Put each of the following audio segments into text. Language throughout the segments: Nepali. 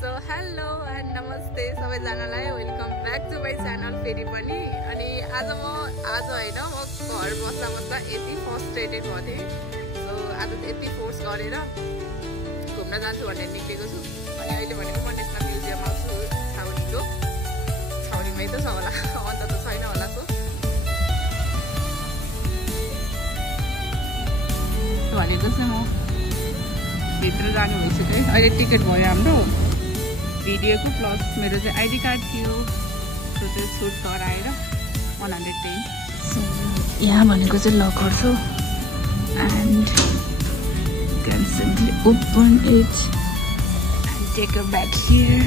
So hello and namaste सबैजनालाई welcome back to my channel फेरि पनि अनि आज हैन म घर बस्दा यति फ्रस्ट्रेटेड भथे सो आज यति फोर्स गरेर घुम्न जान्छु भनेर निक्लेको छु अनि अहिले भनेको म नेसनल म्युजियम आउँछु छाउनीको छाउनीमै त छ होला अन्त त छैन होला सो भनेको चाहिँ म भित्र जानु भइसक्यो है अहिले टिकट भयो हाम्रो भिडियोको प्लस मेरो चाहिँ आइडी कार्ड थियो सो त्यो सुट गराएर 110 सो यहाँ भनेको चाहिँ लकर छ and you can simply open it and take a bag here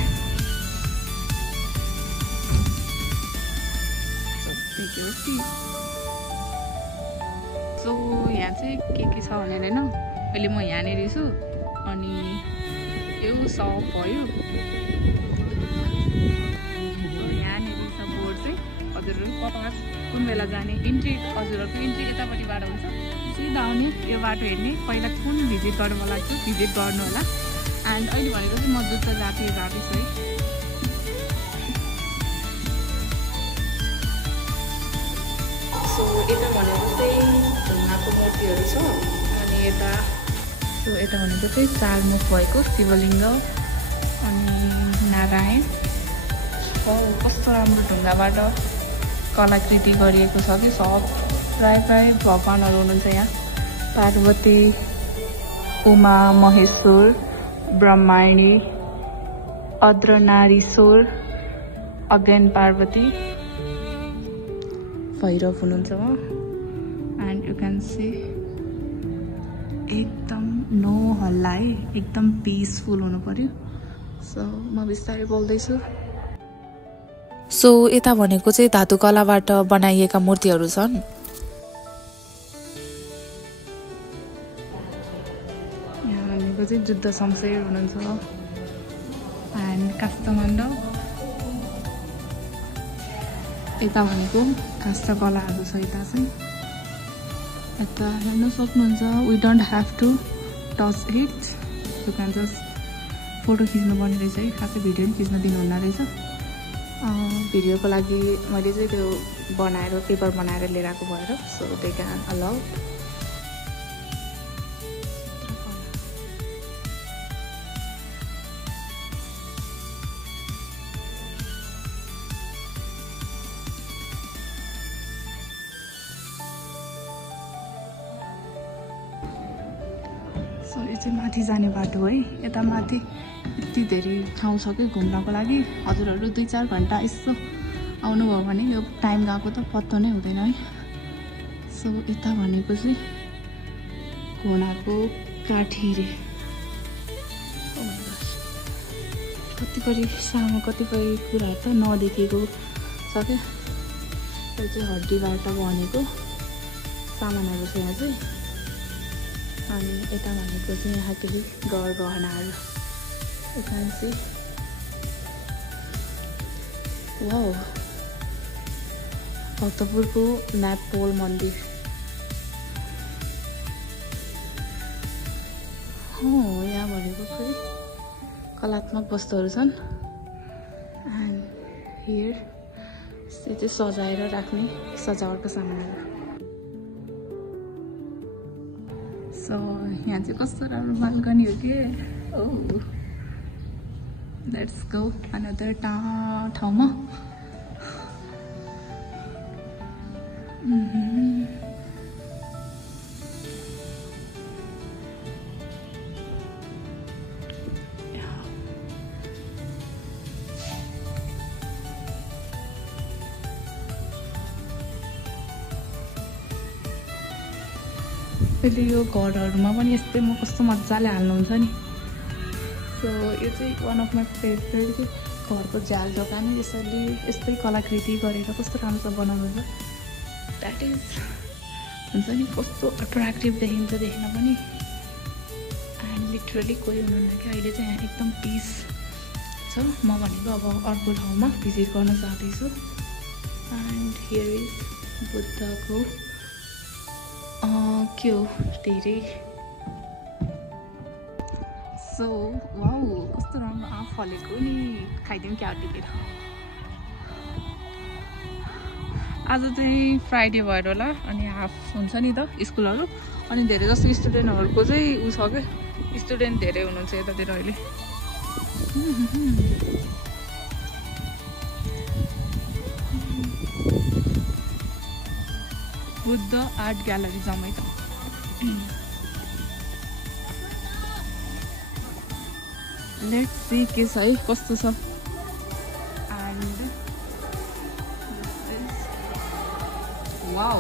so यहाँ चाहिँ के छ भनेर हैन अहिले म यहाँनिर छु अनि यो सप भयो यहाँनिर छ बोर्ड चाहिँ हजुरहरू कता कुन बेला जाने इन्ट्री हजुरहरूको इन्ट्री यतापट्टि बाटो हुन्छ सिधा आउने यो बाटो हेर्ने पहिला कुन भिजिट गर्नु मन लाग्छ भिजिट गर्नु होला एन्ड अहिले भनेको चाहिँ म जुत्ता जाँदैछु है सो यता भनेको चाहिँ ढुङ्गाको मूर्तिहरू छ अनि यता भनेको चाहिँ चारमुख भएको शिवलिङ्ग अनि नारायण कस्तो राम्रो ढुङ्गाबाट कलाकृति गरिएको छ कि सब प्राय भगवानहरू हुनुहुन्छ यहाँ पार्वती उमा महेश्वर ब्रह्माणी अर्धनारीश्वर अगेन पार्वती भैरव हुनुहुन्छ एन्ड यु क्यान सी एकदम नो हल्ला है एकदम पिसफुल हुनु पर्यो सो म बिस्तारै बोल्दैछु सो यता भनेको चाहिँ धातुकलाबाट बनाइएका मूर्तिहरू छन् यहाँ भनेको चाहिँ जुद्ध शमशेर हुनुहुन्छ एन्ड काष्ठमण्डप यता भनेको काष्ठकलाहरू छ यता चाहिँ यता हेर्न सक्नुहुन्छ we don't have to touch it you can just photo खिच्नुपर्ने रहेछ है खासै भिडियो पनि खिच्न दिनुहुन्न रहेछ भिडियोको लागि मैले चाहिँ त्यो बनाएर पेपर बनाएर लिएर आएको भएर so they can allow so यो चाहिँ माथि जाने बाटो है यता माथि यति धेरै ठाउँ छ कि घुम्नको लागि हजुरहरू 2-4 घन्टा यसो आउनुभयो भने यो टाइम गएको त पत्तो नै हुँदैन है सो यता भनेको चाहिँ घोडाको काठी रे कतिपय सानो कतिपय कुराहरू त नदेखेको छ क्या यो चाहिँ हड्डीबाट बनेको सामानहरू छ यहाँ चाहिँ अनि यता भनेको चाहिँ यहाँ केही गहनाहरू यता चाहिँ वाउ भक्तपुरको न्यापपोल मन्दिर हो यहाँ भनेको फेरि कलात्मक वस्तुहरू छन् एन्ड हियर यो चाहिँ सजाएर राख्ने सजावटको सामानहरू सो यहाँ चाहिँ कस्तो राम्रो बाल्कनी हो कि ओह लेट्स गो अनदर ठाउँमा अहिले यो घरहरूमा पनि यस्तै म कस्तो मजाले हाल्नुहुन्छ नि सो यो चाहिँ वान अफ माई फेभरेट घरको झ्याल ढोका नि यसरी यस्तै कलाकृति गरेर कस्तो राम्रोसँग बनाउनुहुन्छ द्याट इज हुन्छ नि कस्तो अट्र्याक्टिभ देखिन्छ देख्न पनि एन्ड लिटरली कोही हुनुहुन्न कि अहिले चाहिँ यहाँ एकदम पिस छ म भनेको अब अर्को ठाउँमा भिजिट गर्न चाहँदैछु एन्ड हियर इज बुद्धको के हो धेरै सो वाउ कस्तो राम्रो आफू फलेको नि खाइदिउँ क्या टिपेर। आज चाहिँ फ्राइडे भएर होला अनि हाफ हुन्छ नि त स्कुलहरू अनि धेरै जस्तो स्टुडेन्टहरूको चाहिँ उ छ क्या स्टुडेन्ट धेरै हुनुहुन्छ यतातिर अहिले। बुद्ध आर्ट ग्यालरी जम्मै त लेट्स सी के छ है कस्तो छ। एन्ड वाउ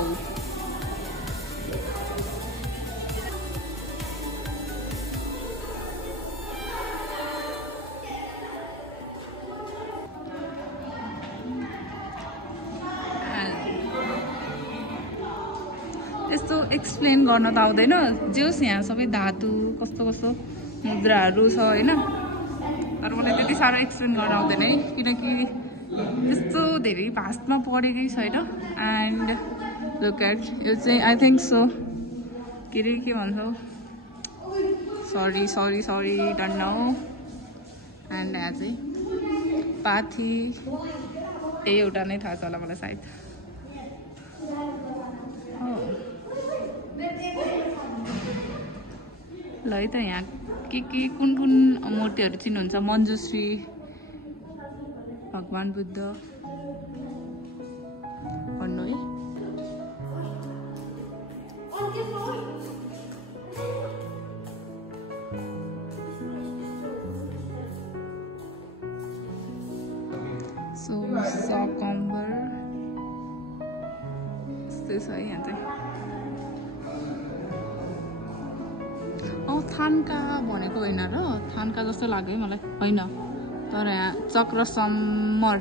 यस्तो एक्सप्लेन गर्न त आउँदैन जे होस् यहाँ सबै धातु कस्तो कस्तो मुद्राहरू छ होइन। तर मलाई त्यति साह्रो एक्सप्लेन गर्न आउँदैन है किनकि त्यस्तो धेरै भास्टमा पढेकै छैन। एन्ड लुक एट यो चाहिँ आई थिङ्क सो के अरे के भन्छौ sorry sorry sorry don't know. And यहाँ चाहिँ पाथी एउटा नै थाहा छ होला मलाई सायद। ल है त यहाँ के कुन कुन मूर्तिहरू चिन्नुहुन्छ मञ्जुश्री भगवान बुद्ध भन्नु है। सो सकम्बर यस्तै छ है यहाँ चाहिँ। थानका भनेको होइन र थानका जस्तो लाग्यो मलाई होइन तर यहाँ चक्र सम्मर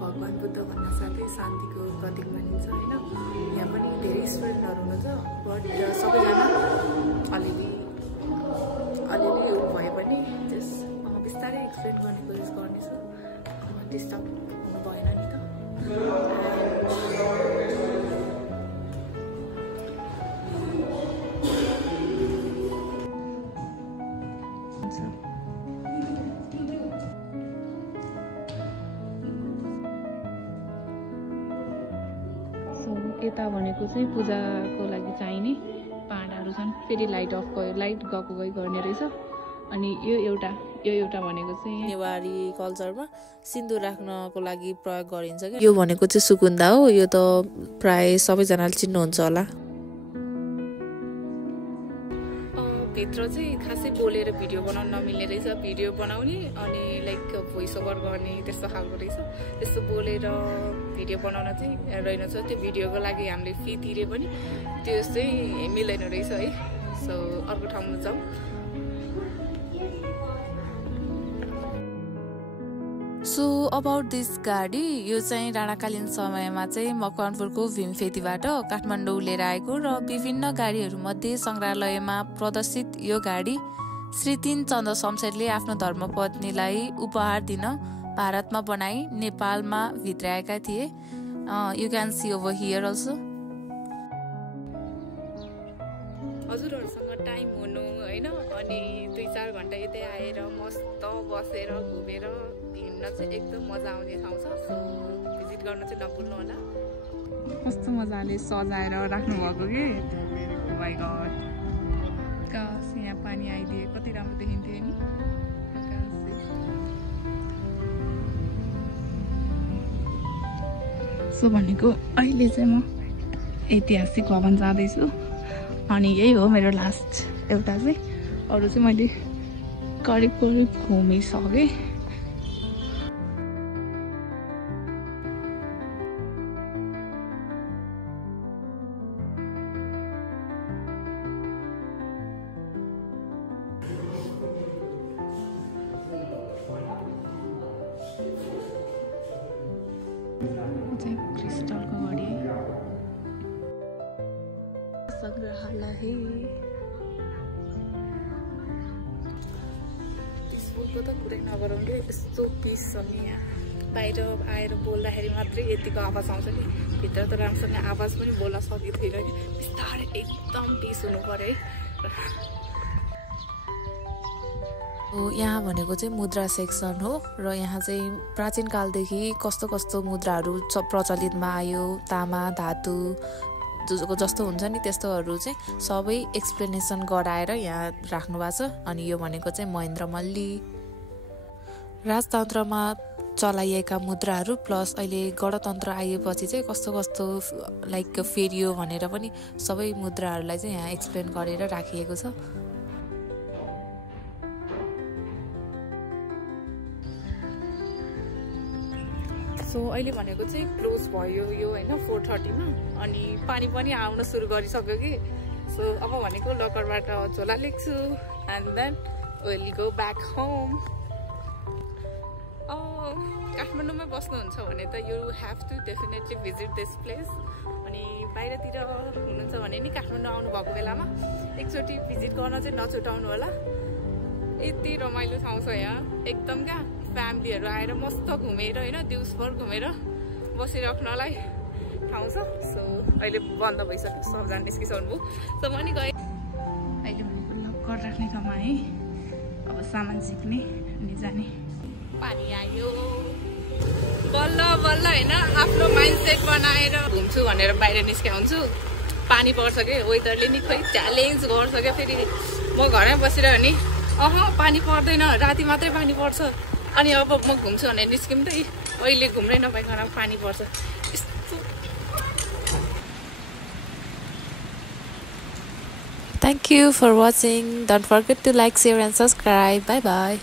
भगवान बुद्ध भन्न साथै शान्तिको प्रतीक मानिन्छ होइन। यहाँ पनि धेरै स्टुडेन्टहरू हुनुहुन्छ बट सबैजना अलिअलि भए पनि जस बिस्तारै एक्सप्लेन गर्ने कोसिस गर्नेछु डिस्टर्ब हुनु भएन नि त। यता भनेको चाहिँ पूजाको लागि चाहिने पाँडाहरू छन्। फेरि लाइट अफ गयो लाइट गएको गर्ने रहेछ। अनि यो एउटा भनेको चाहिँ नेवारी कल्चरमा सिन्दुर राख्नको लागि प्रयोग गरिन्छ क्या। यो भनेको चाहिँ सुकुन्दा हो। यो त प्राय सबैजनाले चिन्नुहुन्छ होला। भित्र चाहिँ खासै बोलेर भिडियो बनाउन नमिल्ने रहेछ। भिडियो बनाउने अनि लाइक भोइस ओभर गर्ने त्यस्तो खालको रहेछ। त्यस्तो बोलेर भिडियो बनाउन चाहिँ रहेनछ। त्यो भिडियोको लागि हामीले फी तिरे पनि त्यो चाहिँ मिल्दैन रहेछ है। सो अर्को ठाउँमा जाउँ। सो अबाउट दिस गाडी यो चाहिँ राणाकालीन समयमा चाहिँ मकवानपुरको भीमफेदीबाट काठमाडौँ लिएर आएको र विभिन्न गाडीहरूमध्ये सङ्ग्रहालयमा प्रदर्शित यो गाडी श्री 3 चन्द्र शमशेरले आफ्नो धर्मपत्नीलाई उपहार दिन भारतमा बनाई नेपालमा भित्राएका थिए। You can see over here also. हजुरहरूसँग टाइम हुनु होइन अनि 2-4 घन्टा यतै आएर मस्त बसेर घुमेर हिँड्न चाहिँ एकदम मजा आउने ठाउँ छ। सो भिजिट गर्न चाहिँ नभुल्नु होला। कस्तो मजाले सजाएर राख्नु भएको के ओ माय गॉड। काश यहाँ पानी आइदिए कति राम्रो देखिन्थ्यो नि। सो भनेको अहिले चाहिँ म ऐतिहासिक भवन जाँदैछु अनि यही हो मेरो लास्ट एउटा चाहिँ। अरू चाहिँ मैले करिब घुमिसकेँ। क्रिस्टलको घडी सङ्ग्रहालय फेसबुकको त कुरै नगरौँ कि यस्तो पिस छ नि यहाँ बाहिर आएर बोल्दाखेरि मात्रै यतिको आवाज आउँछ नि भित्र त राम्रोसँग आवाज पनि बोल्न सकिँदैन नि बिस्तारै एकदम पिस हुनु पर्यो है यहाँ भनेको चाहिँ मुद्रा सेक्सन हो र यहाँ चाहिँ प्राचीन कालदेखि कस्तो कस्तो मुद्राहरू प्रचलितमा आयो तामा धातु जस्तो हुन्छ नि त्यस्तोहरू चाहिँ सबै एक्सप्लेनेसन गराएर यहाँ राख्नु भएको छ अनि यो भनेको चाहिँ महेन्द्र मल्ली राजतन्त्रमा चलाइएका मुद्राहरू प्लस अहिले गणतन्त्र आएपछि चाहिँ कस्तो कस्तो लाइक फेरियो भनेर पनि सबै मुद्राहरूलाई चाहिँ यहाँ एक्सप्लेन गरेर राखिएको छ सो अहिले भनेको चाहिँ क्लोज भयो यो होइन 4:30 मा अनि पानी पनि आउन सुरु गरिसक्यो कि सो अब भनेको लकरबाट झोला लेख्छु and then will go back home काठमाडौँमा बस्नुहुन्छ भने त you have to definitely visit this place अनि बाहिरतिर हुनुहुन्छ भने नि काठमाडौँ आउनुभएको बेलामा एकचोटि भिजिट गर्न चाहिँ नछुटाउनु होला यति रमाइलो ठाउँ छ यहाँ एकदम क्या फ्यामिलीहरू आएर मस्त घुमेर होइन दिउँसभर घुमेर बसिराख्नलाई ठाउँ छ सो अहिले बन्द भइसक्यो सबजना निस्किसक्नु भयो सो म नि गएँ अहिले लक्कर राख्ने ठाउँमा है अब सामान सिक्ने अनि जाने पानी आयो बल्ल बल्ल होइन आफ्नो माइन्डसेट बनाएर घुम्छु भनेर बाहिर निस्केको हुन्छु पानी पर्छ कि वेदरले नि खोइ च्यालेन्ज गर्छ क्या फेरि म घरमै बसिरह्यो नि पानी पर्दैन राति मात्रै पानी पर्छ अनि अब म घुम्छु भने निस्किम त अहिले घुम्नै नपाइकन पानी पर्छ यस्तो Thank you for watching. Don't forget to like, share and subscribe. Bye bye.